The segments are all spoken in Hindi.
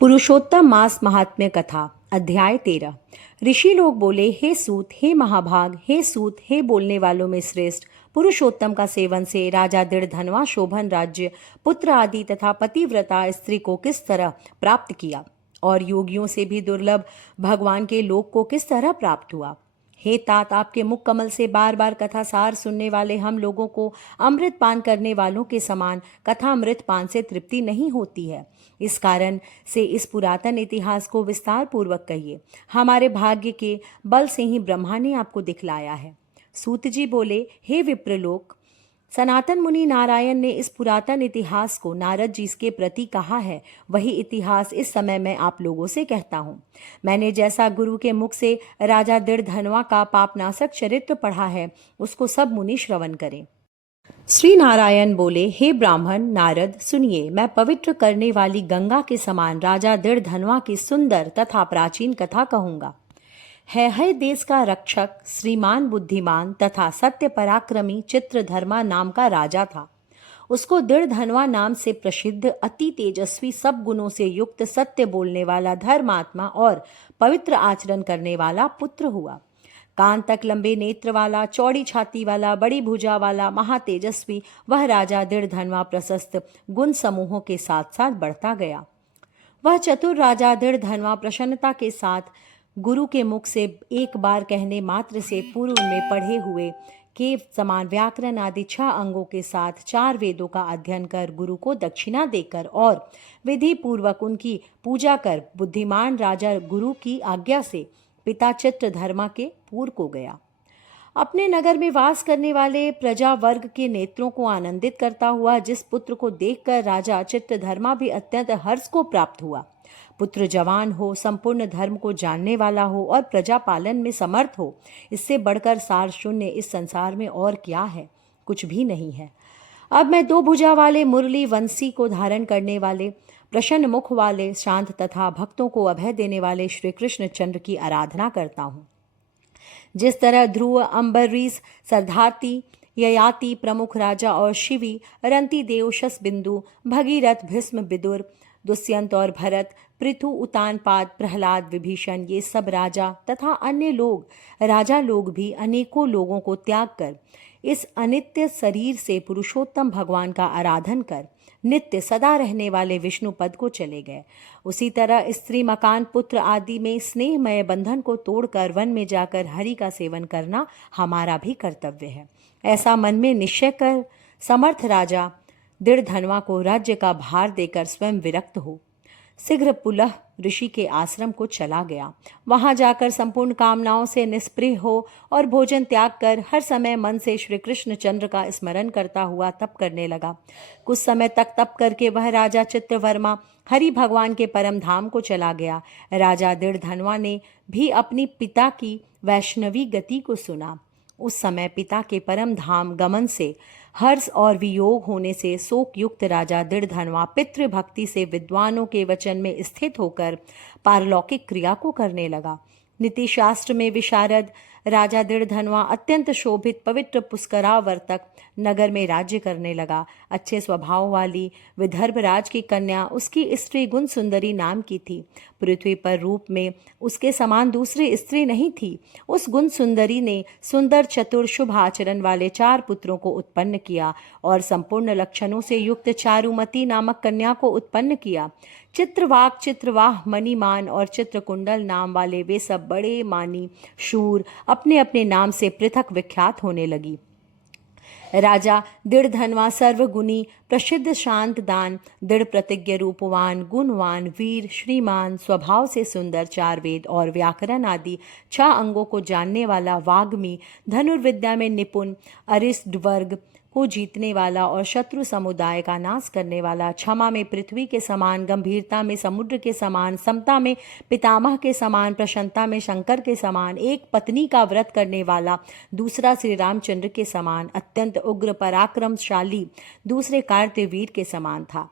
पुरुषोत्तम मास महात्म्य कथा अध्याय 13। ऋषि लोग बोले, हे सूत, हे महाभाग, हे सूत, हे बोलने वालों में श्रेष्ठ, पुरुषोत्तम का सेवन से राजा दृढ़ धनवा शोभन राज्य पुत्र आदि तथा पतिव्रता स्त्री को किस तरह प्राप्त किया और योगियों से भी दुर्लभ भगवान के लोक को किस तरह प्राप्त हुआ। हे तात, आपके मुख कमल से बार बार कथा सार सुनने वाले हम लोगों को अमृत पान करने वालों के समान कथा अमृत पान से तृप्ति नहीं होती है। इस कारण से इस पुरातन इतिहास को विस्तार पूर्वक कहिए। हमारे भाग्य के बल से ही ब्रह्मा ने आपको दिखलाया है। सूत जी बोले, हे विप्रलोक, सनातन मुनि नारायण ने इस पुरातन इतिहास को नारद जी के प्रति कहा है, वही इतिहास इस समय मैं आप लोगों से कहता हूँ। मैंने जैसा गुरु के मुख से राजा दृढ़ धनवा का पापनाशक चरित्र पढ़ा है, उसको सब मुनि श्रवण करें। श्री नारायण बोले, हे ब्राह्मण नारद, सुनिए, मैं पवित्र करने वाली गंगा के समान राजा दृढ़ धनवा की सुंदर तथा प्राचीन कथा कहूंगा। है देश का रक्षक, श्रीमान बुद्धिमान तथा सत्य पराक्रमी चित्रधर्मा नाम का राजा था। उसको दृढ़ धनवा नाम से प्रसिद्ध अति तेजस्वी सब गुणों से युक्त सत्य बोलने वाला धर्मात्मा और पवित्र आचरण करने वाला पुत्र हुआ। कान तक लंबे नेत्र वाला, चौड़ी छाती वाला, बड़ी भुजा वाला, महातेजस्वी वह राजा दृढ़ धनवा प्रशस्त गुण समूहों के साथ साथ बढ़ता गया। वह चतुर राजा दृढ़ धनवा प्रसन्नता के साथ गुरु के मुख से एक बार कहने मात्र से पूर्व में पढ़े हुए के समान व्याकरण आदि 6 अंगों के साथ 4 वेदों का अध्ययन कर गुरु को दक्षिणा देकर और विधि पूर्वक उनकी पूजा कर बुद्धिमान राजा गुरु की आज्ञा से पिता चित्रधर्मा के पूर को गया। अपने नगर में वास करने वाले प्रजा वर्ग के नेत्रों को आनंदित करता हुआ जिस पुत्र को देखकर राजा चित्रधर्मा भी अत्यंत हर्ष को प्राप्त हुआ। पुत्र जवान हो, संपूर्ण धर्म को जानने वाला हो और प्रजा पालन में समर्थ हो, इससे बढ़कर सार शून्य इस संसार में और क्या है? कुछ भी नहीं है। अब मैं 2 भुजा वाले मुरली वंशी को धारण करने वाले, प्रसन्न मुख वाले, शांत तथा भक्तों को अभय देने वाले श्री कृष्ण चंद्र की आराधना करता हूँ। जिस तरह ध्रुव, अम्बरीश, सरधाती, ययाति प्रमुख राजा और शिवी, रंती देव, शसबिंदु, भगीरथ, भीष्म, विदुर, दुष्यंत और भरत, पृथु, उतानपाद, प्रहलाद, विभीषण, ये सब राजा तथा अन्य लोग, राजा लोग भी अनेकों लोगों को त्याग कर इस अनित्य शरीर से पुरुषोत्तम भगवान का आराधन कर नित्य सदा रहने वाले विष्णु पद को चले गए। उसी तरह स्त्री, मकान, पुत्र आदि में स्नेहमय बंधन को तोड़कर वन में जाकर हरि का सेवन करना हमारा भी कर्तव्य है। ऐसा मन में निश्चय कर समर्थ राजा दृढ़ धनवा को राज्य का भार देकर स्वयं विरक्त हो शीघ्र पुलह ऋषि के आश्रम को चला गया। वहां जाकर संपूर्ण कामनाओं से निष्प्रिय हो और भोजन त्याग कर हर समय मन से श्री कृष्ण चंद्र का स्मरण करता हुआ तप करने लगा। कुछ समय तक तप करके वह राजा चित्रवर्मा हरि भगवान के परम धाम को चला गया। राजा दृढ़ धनवा ने भी अपनी पिता की वैष्णवी गति को सुना। उस समय पिता के परम धाम गमन से हर्ष और वियोग होने से शोक युक्त राजा दृढ़ धनवा पितृभक्ति से विद्वानों के वचन में स्थित होकर पारलौकिक क्रिया को करने लगा। नीति शास्त्र में विशारद राजा दृढ़ धनवा अत्यंत शोभित पवित्र पुष्करावर्तक नगर में राज्य करने लगा। अच्छे स्वभाव वाली विदर्भराज की कन्या उसकी स्त्री गुण सुंदरी नाम की थी। पृथ्वी पर रूप में उसके समान दूसरी स्त्री नहीं थी। उस गुण सुंदरी ने सुंदर, चतुर, शुभ आचरण वाले 4 पुत्रों को उत्पन्न किया और संपूर्ण लक्षणों से युक्त चारुमती नामक कन्या को उत्पन्न किया। चित्रवाक, चित्रवाह, मणिमान और चित्रकुंडल नाम वाले वे सब बड़े मानी शूर अपने अपने नाम से पृथक विख्यात होने लगी। राजा दृढ़ धनवा सर्वगुणी, प्रसिद्ध, शांत, दान, दृढ़ प्रतिज्ञ, रूपवान, गुणवान, वीर, श्रीमान, स्वभाव से सुंदर, 4 वेद और व्याकरण आदि 6 अंगों को जानने वाला, वाग्मी, धनुर्विद्या में निपुण, अरिष्ट वर्ग को जीतने वाला और शत्रु समुदाय का नाश करने वाला, क्षमा में पृथ्वी के समान, गंभीरता में समुद्र के समान, समता में पितामह के समान, प्रसन्नता में शंकर के समान, एक पत्नी का व्रत करने वाला, दूसरा श्री रामचंद्र के समान, अत्यंत उग्र पराक्रमशाली, दूसरे कार्तवीर के समान था।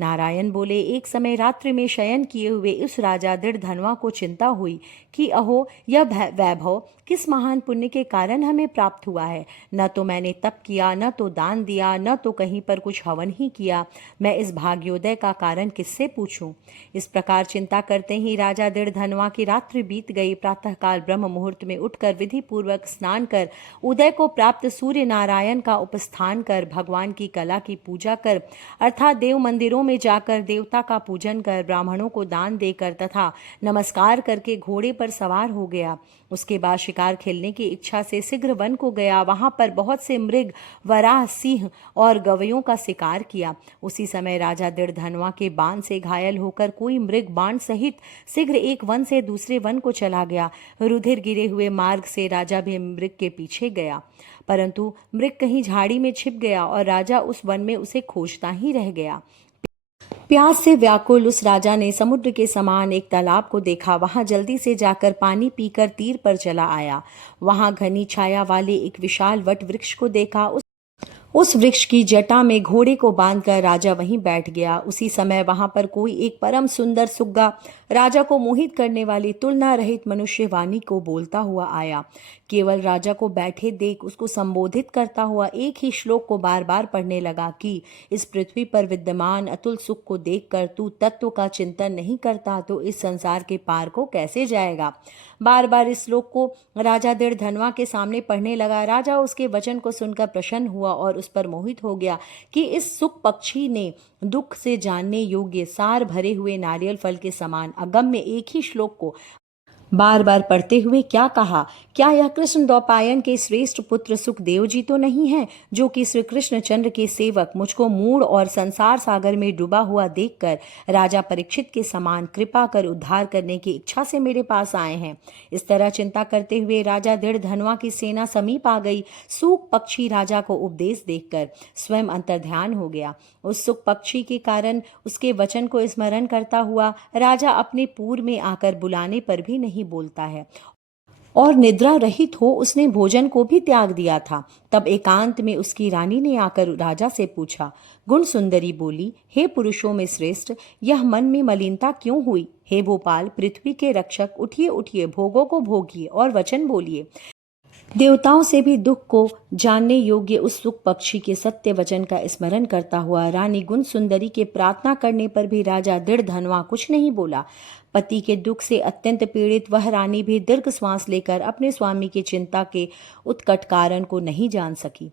नारायण बोले, एक समय रात्रि में शयन किए हुए उस राजा दृढ़धनवा को चिंता हुई कि अहो, यह वैभव किस महान पुण्य के कारण हमें प्राप्त हुआ है। न तो मैंने तप किया, न तो दान दिया, न तो कहीं पर कुछ हवन ही किया। मैं इस भाग्योदय का कारण किससे पूछूं। इस प्रकार चिंता करते ही राजा दृढ़धनवा की रात्रि बीत गई। प्रातःकाल ब्रह्म मुहूर्त में उठकर विधि पूर्वक स्नान कर उदय को प्राप्त सूर्य नारायण का उपस्थान कर भगवान की कला की पूजा कर अर्थात देव मंदिरों में जाकर देवता का पूजन कर ब्राह्मणों को दान देकर तथा नमस्कार करके घोड़े पर सवार हो गया। उसके बाद शिकार खेलने की इच्छा से शीघ्र वन को गया। वहां पर बहुत से मृग, वराह, सिंह और गवयों का शिकार किया। उसी समय राजा दृढ़धनवा के बाण से घायल होकर कोई मृग बाण सहित शीघ्र एक वन से दूसरे वन को चला गया। रुधिर गिरे हुए मार्ग से राजा भी मृग के पीछे गया, परंतु मृग कहीं झाड़ी में छिप गया और राजा उस वन में उसे खोजता ही रह गया। प्यास से व्याकुल उस राजा ने समुद्र के समान एक तालाब को देखा। वहां जल्दी से जाकर पानी पीकर तीर पर चला आया। वहां घनी छाया वाले एक विशाल वट वृक्ष को देखा। उस वृक्ष की जटा में घोड़े को बांधकर राजा वहीं बैठ गया। उसी समय वहां पर कोई एक परम सुंदर सुग्गा राजा को मोहित करने वाली तुलना रहित मनुष्य वाणी को बोलता हुआ आया। केवल राजा को बैठे देख उसको संबोधित करता हुआ एक ही श्लोक को बार बार पढ़ने लगा कि इस पृथ्वी पर विद्यमान अतुल सुख को देखकर तू तत्व का चिंतन नहीं करता तो इस संसार के पार को कैसे जाएगा। बार बार इस श्लोक को राजा दृढ़धनवा के सामने पढ़ने लगा। राजा उसके वचन को सुनकर प्रसन्न हुआ और उस पर मोहित हो गया कि इस सुख पक्षी ने दुख से जानने योग्य सार भरे हुए नारियल फल के समान अगम्य एक ही श्लोक को बार बार पढ़ते हुए क्या कहा, क्या यह कृष्ण द्वैपायन के श्रेष्ठ पुत्र सुखदेव जी तो नहीं है, जो कि श्री कृष्ण चंद्र के सेवक मुझको मूढ़ और संसार सागर में डूबा हुआ देखकर राजा परीक्षित के समान कृपा कर उद्धार करने की इच्छा से मेरे पास आए हैं। इस तरह चिंता करते हुए राजा दृढ़धनवा की सेना समीप आ गई। सूक पक्षी राजा को उपदेश देखकर स्वयं अंतर्ध्यान हो गया। उस सुख पक्षी के कारण उसके वचन को स्मरण करता हुआ राजा अपने पूर्व में आकर बुलाने पर भी नहीं बोलता है और निद्रा रहित हो उसने भोजन को भी त्याग दिया था। तब एकांत में उसकी रानी ने आकर राजा से पूछा। गुण सुंदरी बोली, हे पुरुषों में श्रेष्ठ, यह मन में मलिनता क्यों हुई। हे भोपाल, पृथ्वी के रक्षक, उठिए उठिए, भोगों को भोगिए और वचन बोलिए। देवताओं से भी दुख को जानने योग्य उस सुख पक्षी के सत्य वचन का स्मरण करता हुआ रानी गुण सुंदरी के प्रार्थना करने पर भी राजा दृढ़धनवा कुछ नहीं बोला। पति के दुख से अत्यंत पीड़ित वह रानी भी दीर्घ श्वास लेकर अपने स्वामी की चिंता के उत्कट कारण को नहीं जान सकी।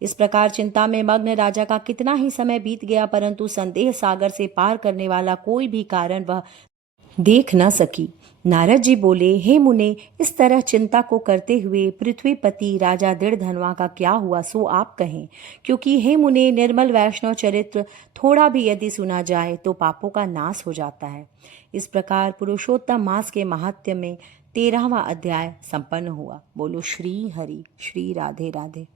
इस प्रकार चिंता में मग्न राजा का कितना ही समय बीत गया, परंतु संदेह सागर से पार करने वाला कोई भी कारण वह देख न सकी। नारद जी बोले, हे मुने, इस तरह चिंता को करते हुए पृथ्वीपति राजा दृढ़धनवा का क्या हुआ सो आप कहें, क्योंकि हे मुने, निर्मल वैष्णव चरित्र थोड़ा भी यदि सुना जाए तो पापों का नाश हो जाता है। इस प्रकार पुरुषोत्तम मास के महात्म्य में 13वां अध्याय संपन्न हुआ। बोलो श्री हरि, श्री राधे राधे।